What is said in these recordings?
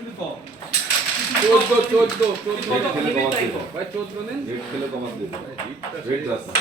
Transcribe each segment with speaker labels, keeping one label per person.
Speaker 1: চোদ্দ চোদ্দ চোদ্দ নেন
Speaker 2: খেলে কমাস দিল রেট রাস্তা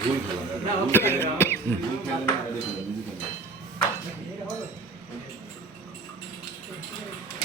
Speaker 2: ভুল
Speaker 1: খেলা
Speaker 2: ভুল খেলা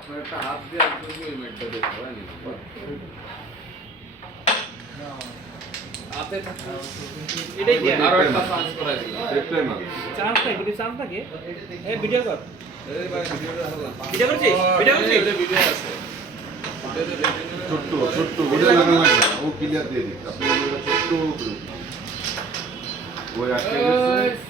Speaker 2: আপনার একটা হাত দিয়ে আপনাকে হেলমেটটা বের করেন
Speaker 1: ভিডিও কর ভিডিও করছি ভিডিও করছি ভিডিও আছে
Speaker 2: ছোট্ট ছোট্ট ওটা লাগানো হয় না ও ক্লিয়ার দিয়ে দিচ্ছে আপনি ছোট্ট ওই আটকে গেছে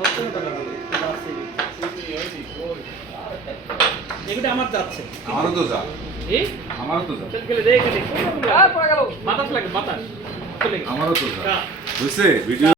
Speaker 1: এগুলো আমার যাচ্ছে
Speaker 2: আমারও তো যা আমারও তো যা
Speaker 1: মাতাস লাগে মাতাস
Speaker 2: আমারও তো যা বুঝছে ভিডিও